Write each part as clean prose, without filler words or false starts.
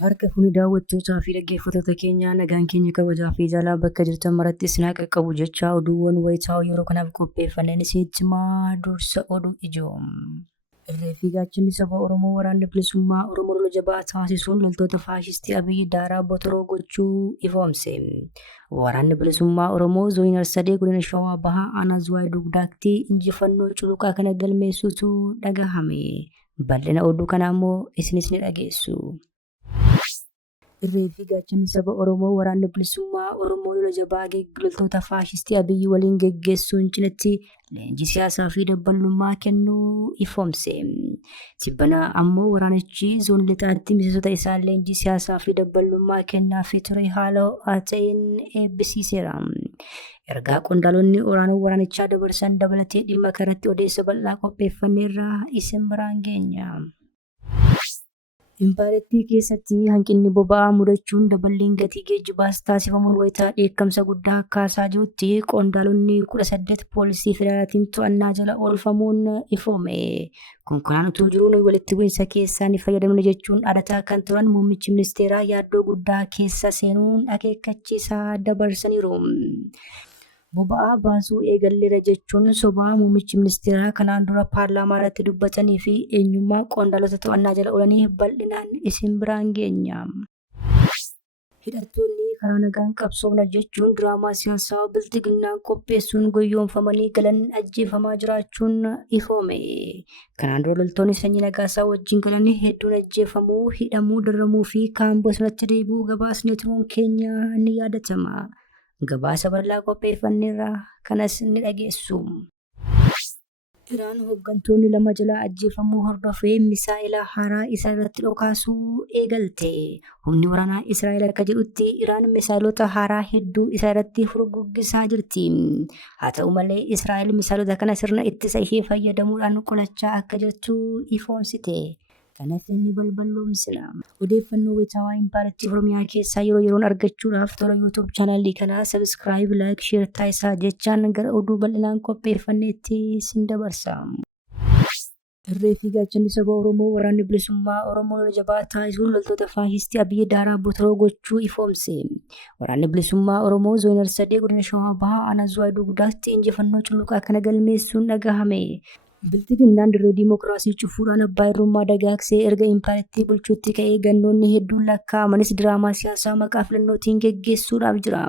Harka fuuni daawwattootaa fi dhaggeeffattoota keenyaa nagaan keenya kabajaa fi jaalala bakka jirtan maratti isin qaqqabu jecha oduuwwan wayitaawoo yeroo kanaaf qopheeffanneen isinitti himaa dursa oduu ijoo. Irreefi gaachanni saba Oromoo waraanni bilisummaa Oromoo lola jabaa taasisuun loltoota faashistii Abiyyi daaraa botoroo gochuu ifoomse. Waraanni bilisummaa Oromoo zoonii sadee godina Shawaa Bahaa aanaa Zuwaayee Dugdaatti injifannoo culuqaa kana galmeessuutu dhagahame. Bal'ina oduu kanaa immoo isinis ni dhageessu. Irreefi gaachanni saba Oromoo waraanni bilisummaa Oromoo lola jabaa loltoota faashistii Abiyyi waliin geggeessuun cinatti leenjii siyaasaa fi dabbalummaa kennuu ifoomse. Tibbana ammoo waraanichi zoonii lixaatti miseensota isaa leenjii siyaasaa fi dabbalummaa kennaa fi ture haala ho'aa ta'een eebbisiiseera. Ergaa qondaalonni olaanoo waraanichaa dabarsan dabalatee dhimma kanatti odeessa bal'aa qopheeffanneerraa isin biraan geenya. Impaareettii keessatti hanqinni boba'aa mudachuun daballiin gatii geejjibaas taasifamuun wayitaa dheekkamsa guddaa kaasaa jirutti qondaalonni 18 poolisii federaalaatiin to'annaa jala oolfamuun ifoome. Konkolaataan utuu jiruun walitti bu'iinsa keessaa ni fayyadamne jechuun dhaadataa kan turan muummichi ministeeraa yaaddoo guddaa keessa seenuun akeekkachiisa dabarsaniiru. Boba'aa baasuu eegalleera jechuun sobaa muummichi ministeeraa kanaan dura paarlaamaa irratti dubbatanii fi eenyummaa qondaalota to'annaa jala oolanii bal'inaan isin biraan geenya. Hidhattoonni karaa nagaan qabsoomna jechuun diraamaa siyaasaa biltiginnaan qopheessuun goyoonfamanii galan ajjeefamaa jiraachuun ifoome. Kanaan dura loltoonni sanyii nagaasaa wajjin galan hedduun ajjeefamuu, hidhamuu, darramuu fi kaan bosonatti deebi'uu gabaasni turuun keenya ni yaadatama. Gabaasa bal'aa qopheeffanneerraa kanas ni dhageessu. Iraan hoggantonni lama jalaa ajjeefamuu hordofee misaa'ila haaraa isaa irratti dhokaasuu eegalte. Humni waraanaa Israa'el akka jedhutti Iraan misaa'ilota haaraa hedduu isaa irratti furguggisaa jirti. Haa ta'u malee Israa'el misaa'ilota kana sirna ittisa ishee fayyadamuudhaan qolachaa akka jirtu ifoomsite. Kanas inni balballoomsina. Odeeffannoo wayitaawaa impaareettii Oromiyaa keessaa yeroo yeroon argachuudhaaf tola YouTube chaanalii kanaa subscribe, like, share taasisaa jechaan gara oduu bal'inaan qopheeffanneetti sin dabarsa. Irreefi gaachanni saba Oromoo waraanni bilisummaa Oromoo lola jabaa taasisuun loltoota faashistii Abiyyi daaraa botoroo gochuu ifoomse. Waraanni bilisummaa Oromoo zoonii sadee godina Shawaa Bahaa aanaa Zuwaayee Dugdaatti injifannoo culuqaa kana galmeessuun dhagahame. Biltiginnaan dirree diimokiraasii cufuudhaan abbaa irrummaa dagaagsee erga impaareettii bulchuutti ka'ee gannoonni hedduun lakkaa'amanis diraamaa siyaasaa maqaa filannootiin geggeessuudhaaf jira.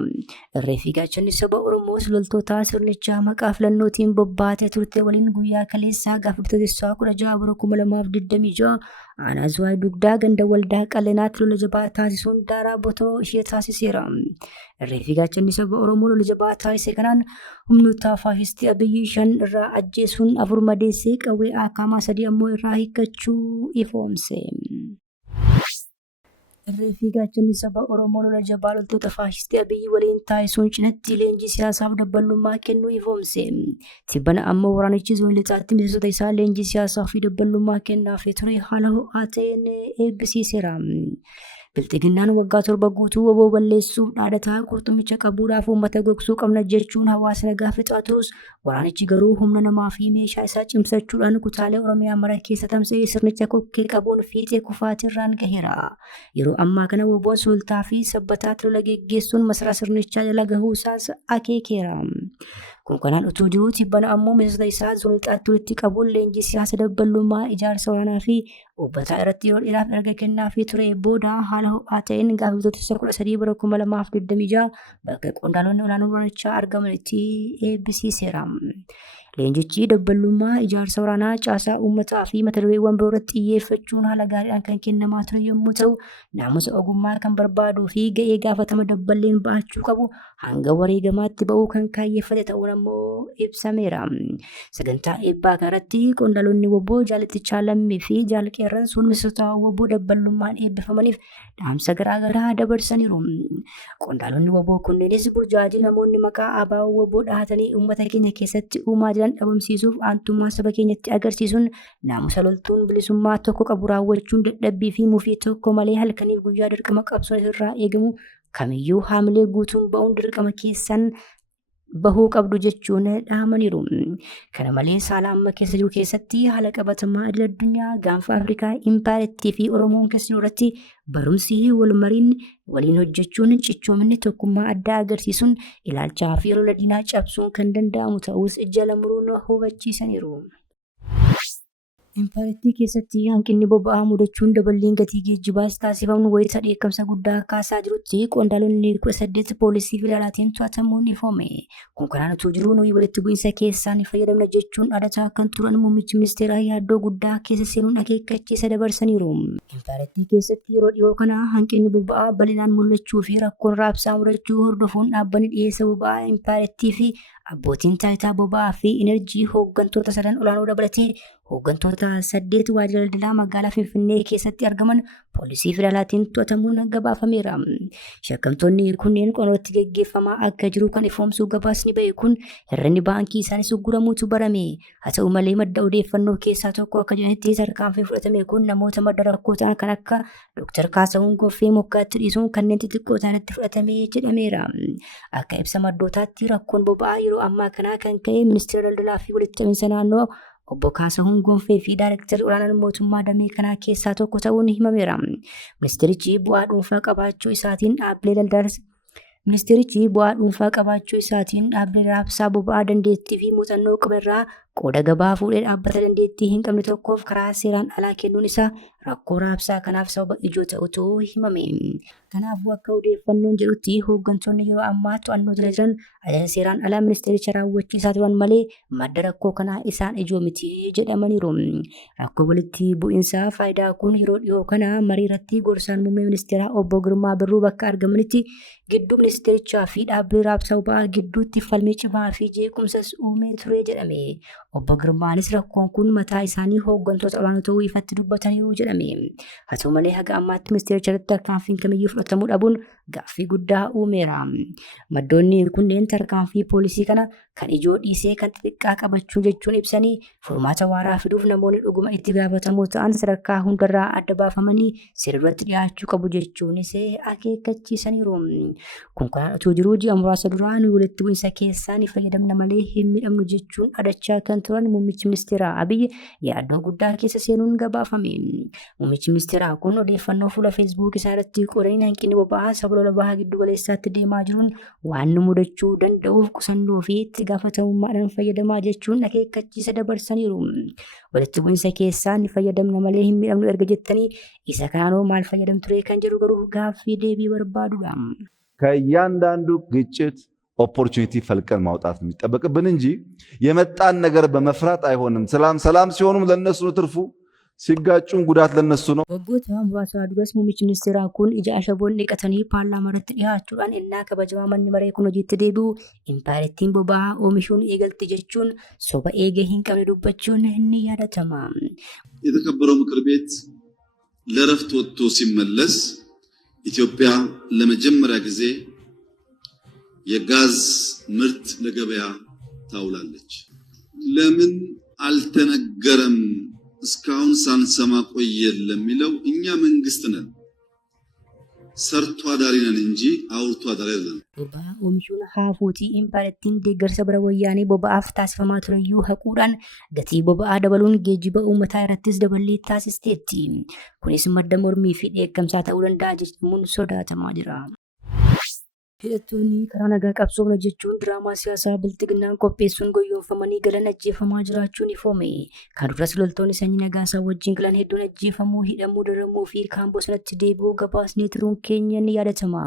Irreefi gaachanni saba Oromoos loltoota sirnichaa maqaa filannootiin bobbaatee turte waliin guyyaa kaleessaa gaafa bitootessaa 16 bara 2026 aanaa Zuwaayee Dugdaa ganda waldaa qallenaatti lola jabaa taasisuun daaraa botoroo ishee taasiseera. Irreefi gaachanni saba Oromoo lola jabaa taasise kanaan humnoota faashistii Abiyyi 5 irraa ajjeesuun 4 madeessee qawwee akamaa 3 ammoo irraa hiikkachuu ifoomse. Irreefi gaachanni saba Oromoo lola jabaa loltoota faashistii Abiyyi waliin taasisuun cinatti leenjii siyaasaaf dabbalummaa kennuu ifoomse. Tibbana ammoo waraanichi zoonii lixaatti miseensota isaa leenjii siyaasaa fi dabbalummaa kennaafii ture haala ho'aa ta'een eebbisiiseera. Biltiginnaan waggaa 7 guutuu waboo balleessuuf dhaadataa qurxummicha qabuudhaaf uummata gogsuu qabna jechuun hawaasa nagaa fixaatus waraanichi garuu humna namaa fi meeshaa isaa cimsachuudhaan kutaalee Oromiyaa mara keessa tamsa'ee sirnicha kokkee qabuun fiixee kufaatirraan gaheera. Yeroo ammaa kana waboon sultaa fi sabbataatti lola geggeessuun masaraa sirnichaa jala gahuusaas akeekeera. Kun kanaan utuu jiruu tibbana ammoo miseensota isaa zoonii lixaatti walitti qabuun leenjii siyaasa dabbalummaa ijaarsa waraanaa fi uummataa irratti yeroo dheeraaf erga kennaafii ture booda haala ho'aa ta'een gaafa bitootessa 13 bara 2026 bakka qondaalonni olaanoo waraanichaa argamanitti eebbisiiseera. Leenjichi dabbalummaa ijaarsa waraanaa caasaa uummataa fi mata dureewwan biroo irratti xiyyeeffachuun haala gaariidhaan kan kennamaa ture yommuu ta'u naamusa ogummaa kan barbaaduu fi ga'ee gaafatama dabballeen ba'achuu qabu hanga wareegamaatti ba'uu kan kaayyeeffate ta'uun ammoo ibsameera. Sagantaa eebbaa kanarratti qondaalonni waboo jaalattichaa lammii fi jaalqeerransuun miseensota waboo dabbalummaan eebbifamaniif dhaamsa garaagaraa dabarsaniiru. Qondaalonni waboo kunneenis burjaajii namoonni maqaa ABO waboo dhahatanii uummata keenya keessatti uumaa jiran dhabamsiisuuf aantummaa saba keenyatti agarsiisuun naamusa loltuun bilisummaa tokko qabu raawwachuun dadhabbii fi mufii tokko malee halkaniif guyyaa dirqama qabsoon irraa eegamu kamiyyuu haamilee guutuun ba'uun dirqama keessan bahuu qabdu jechuun dhaamaniiru. Kana malees haala amma keessa jiru keessatti haala qabatamaa idil addunyaa gaanfa Afrikaa impaarettii fi Oromoon keessa jiru irratti barumsi wal mariin waliin hojjechuun cichoomina tokkummaa addaa agarsiisuun ilaalchaa fi lola diinaa cabsuun kan danda'amu ta'us jala muruun hubachiisaniiru. Impaarettii keessatti hanqinni boba'aa mudachuun daballeen gatii geejjibaas taasifamuun wayita dheekkamsa guddaa kaasaa jirutti qondaalonni 18 poolisii federaalaatiin to'atamuun ifoome. Konkolaataan utuu jiruu nuyi walitti bu'iinsa keessaan fayyadamna jechuun dhaadataa kan turan muummichi ministeeraa yaaddoo guddaa keessa seenuun akeekkachiisa dabarsaniiru. Impaarettii keessatti yeroo dhiyoo kana hanqinni boba'aa bal'inaan mul'achuu fi rakkoon raabsaa mudachuu hordofuun dhaabbanni dhiyeessa boba'aa impaarettii fi abbootiin taayitaa boba'aa fi enerjii hooggantoota sadan olaanoo dabalatee hooggantoota 8 waajjira daldalaa magaalaa Finfinnee keessatti argaman poolisii federaalaatiin to'atamuun gabaafameera. Shakkamtoonni kunneen qorannoon gaggeeffamaa akka jiru kan ifoomsuu gabaasni ba'e kun herregni baankii isaaniis ugguramuutu barame. Haa ta'u malee madda odeeffannoo keessaa tokko akka jedhanitti tarkaanfiin fudhatame kun namoota madda rakkoo ta'an kan akka Dr. Kaasahuun Goffee moggaatti dhiisuun kanneen xixiqqoo ta'anitti fudhatame jedhameera. Akka ibsa maddootaatti rakkoon boba'aa yeroo ammaa kanaa kan ka'e ministeera daldalaa fi walitti qabinsa naannoo obbo Kaasahuun Gonfee fi Daayireektarri olaanaan mootummaa damee kanaa keessaa tokko ta'uun himameera. Ministeerichi bu'aa dhuunfaa qabaachuu isaatiin dhaabbilee raabsaa boba'aa dandeettii fi muuxannoo qaburraa qooda gabaa fuudhee dhaabbata dandeettii hin qabne tokkoof karaa seeraan alaa kennuun isaa rakkoo raabsaa kanaaf sababa ijoo ta'utu himame. Kanaafuu akka odeeffannoon jedhutti hooggantoonni yeroo ammaa to'annoo jala jiran ajaja seeraan alaa ministeericha raawwachiisaa turan malee madda rakkoo kanaa isaan ijoo miti jedhamaniiru. Rakkoo walitti bu'iinsaa faayidaa kun yeroo dhiyoo kana marii irratti gorsaan muummee ministeeraa obbo Girmaa Birruu bakka argamanitti gidduu ministeerichaa fi dhaabbilee raabsaa boba'aa gidduutti falmii cimaa fi jeequmsas uumee ture jedhame. Obbo Girmaanis rakkoon kun mataa isaanii hooggantoota olaanoo ta'uu ifatti dubbataniiru jedhame. Haa ta'u malee haga ammaatti ministeericha irratti tarkaanfiin kamiyyuu fudhatamuu dhabuun gaaffii guddaa uumeera. Maddoonni kunneen tarkaanfii poolisii kana kan ijoo dhiisee kan xixiqqaa qabachuu jechuun ibsanii furmaata waaraa fiduuf namoonni dhuguma itti gaafatamoo ta'an sadarkaa hundarraa adda baafamanii seera duratti dhiyaachuu qabu jechuunis akeekkachiisaniiru. Konkolaataan utuu jiruu ji'a muraasa duraa nuyi walitti bu'iinsa keessaan fayyadamna malee hin miidhamnu jechuun adachaa kan turan muummichi ministeeraa Abiyyi yaaddoo guddaa keessa seenuun gabaafame. Muummichi ministeeraa kun odeeffannoo fuula feesbuuk isaa irratti qoraniin hanqinni boba'aa saba lola bahaa giddu galeessaatti deemaa jiruun waan nu mudachuu danda'uuf qusannoo fi itti gaafatamummaadhaan fayyadamaa jechuun akeekkachiisa dabarsaniiru. Walitti bu'iinsa keessaan fayyadamna malee hin miidhamnu erga jettanii isa kanaanoo maal fayyadamtu ture kan jedhu garuu gaaffii deebii barbaadudha. ከእያንዳንዱ ግጭት ኦፖርቹኒቲ ፈልቀን ማውጣት ነው የሚጠበቅብን እንጂ የመጣን ነገር በመፍራት አይሆንም። ሰላም ሲሆኑም ለነሱ ነው ትርፉ፣ ሲጋጩም ጉዳት ለነሱ ነው። Waggoota muraasa duras muummichi ministeeraa kun ija ashaboon dhiqatanii paarlaamaa irratti dhiyaachuudhaan innaa kabajamaa manni maree kun hojiitti deebi'u impaarettiin boba'aa oomishuun eegalti jechuun soba eegee hin qabne dubbachuun ni yaadatama. የተከበረው ምክር ቤት ለረፍት ወጥቶ ሲመለስ ኢትዮጵያ ለመጀመሪያ ጊዜ የጋዝ ምርት ለገበያ ታውላለች። ለምን አልተነገረም እስካሁን ሳንሰማ ቆየን ለሚለው እኛ መንግስት ነን፣ ሰርቶ አዳሪ ነን እንጂ አውርቶ አዳሪ አይደለም። Boba'aa oomishuun haafuutii impaarettiin deeggarsa bara wayyaanii boba'aaf taasifamaa tureyyuu haquudhaan gatii boba'aa dabaluun geejjiba uummataa irrattis daballee taasisteetti. Kunis madda mormii fi dheekkamsaa ta'uu danda'a jechuun sodaatamaa jira. Hidhattoonni karaa nagaa qabsoofna jechuun diraamaa siyaasaa biltiginnaan qopheessuun goyyoomfamanii galan ajjeefamaa jiraachuun ifoome. Kan duras loltoonni sanyii nagaasaa wajjin galan hedduun ajjeefamuu, hidhamuu, dararramuu fi kaan bosonatti deebi'uu gabaasnee turuun keenya ni yaadatama.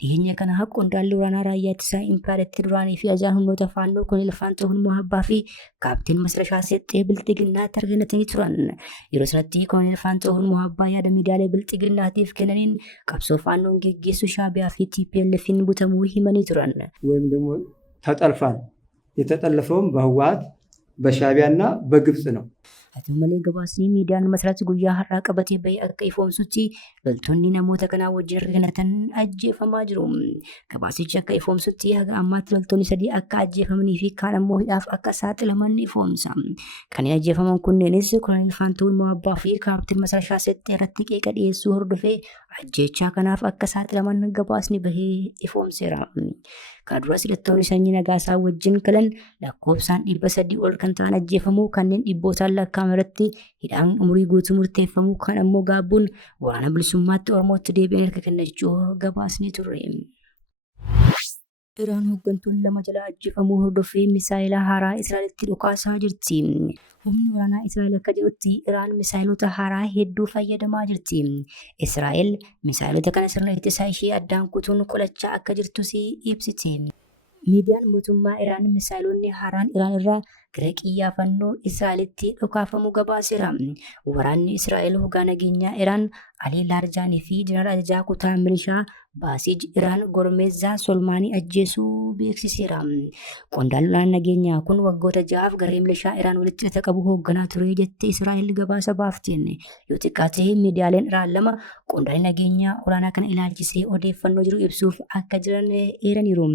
Dhiyeenya kana qondaalli waraanaa raayyaa ittisaa impaarettii duraanii fi ajajaan humnoota faannoo Koloneel Faantahuun Mohabbaa fi kaapteen Masrashaa Seexxee biltiginnaatti argamanii turan. Yeroo sanatti Koloneel Faantahuun Mohabbaa yaada miidiyaalee biltiginnaatiif kennaniin qabsoo faannoon geggeessu Shaabiyaa fi TPLF'n ተሙ ሂመኒ turan ወይም ደግሞ ተጠልፋል። የተጠለፈውም በህወሓት በሻቢያና በግብጽ ነው። Atumalee gabaasni miidiyaan masraatti guyyaa har'aa qabatee bahee akka ifoomsutti loltoonni namoota kanaa wajjin hirkatan ajjeefamaa jiru. Gabaasichi akka ifoomsutti haga ammaatti loltoonni 3 akka ajjeefamanii fi kaan ammoo hidhaaf akka saaxilaman ifoomsa. Kanneen ajjeefaman kunneenis Koloneel Faantahuun Mohabbaa fi kaapteen Masrashaa Seexxee irratti qeeqa dhiyeessuu hordofee ajjeechaa kanaaf akka saaxilaman gabaasni bahee ifoomseera. Kana duras hidhattoonni sanyii nagaasaa wajjin galan lakkoofsaan 300 ol kan ta'an ajjeefamuu kanneen dhibbootaan lakkaa'aman irratti hidhaan umurii guutuu murteeffamuu kan ammoo gaabbuun waraana bilisummaatti Oromootti deebi'an harka kennachuu gabaasni ture. Iraan hoggantonni 2 jala ajjeefamuu hordofee misaa'ila haaraa Israa'elitti dhukaasaa jirti. Humni waraanaa Israa'el akka jedhutti Iraan misaa'ilota haaraa hedduu fayyadamaa jirti. Israa'el misaa'ilota kana sirna ittisaa ishee addaan kutuun qolachaa akka jirtus ibsiti. Miidiyaan mootummaa Iraan misaa'ilonni haaraan Iraan irraa gara xiyyaafannoo Israa'elitti dhukaafamuu gabaaseera. Waraanni Israa'el hoggaa nageenyaa Iraan Ali Laarjaanii fi Jeneraal Ajajaa Kutaa Milishaa Baasiij Iraan Gormeezzaa Solmaanii ajjeesuu beeksiseera. Qondaaltonni nageenyaa kun waggoota 6 garee milishaa Iraan walitti hidhata qabu hoogganaa ture jettee Israa'el gabaasa baafteen. Yoo xiqqaate miidiyaaleen Iraan 2 qondaaltonni nageenyaa olaanaa kana ilaalchisee odeeffannoo jiru ibsuuf akka jiran eeraniiru.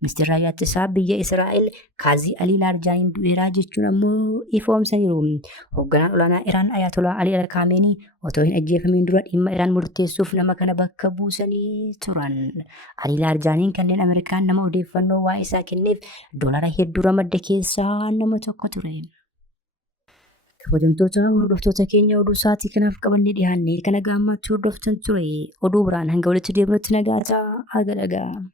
Ministeerri raayyaa ittisaa biyya Israa'el Kaazii Ali Laarjaaniin du'eeraa jechuun ammoo ifoomsaniiru. Hoogganaan olaanaa Iraan Ayatollah Ali Al-Kaameenii otoo hin ajjeefamiin dura dhimma Iraan murteessuuf nama kana bakka buusanii turan. Ali Laarjaaniin kanneen Ameerikaan nama odeeffannoo waa'ee isaa kenneef $1 hedduu ramadde keessaa nama tokko ture. Kabajamtoota hordoftoota keenya oduu sa'aatii kanaaf qabannee dhiyaanne kana gaammaatti hordoftan ture. Oduu biraan hanga walitti deebinutti nagaa ta'a.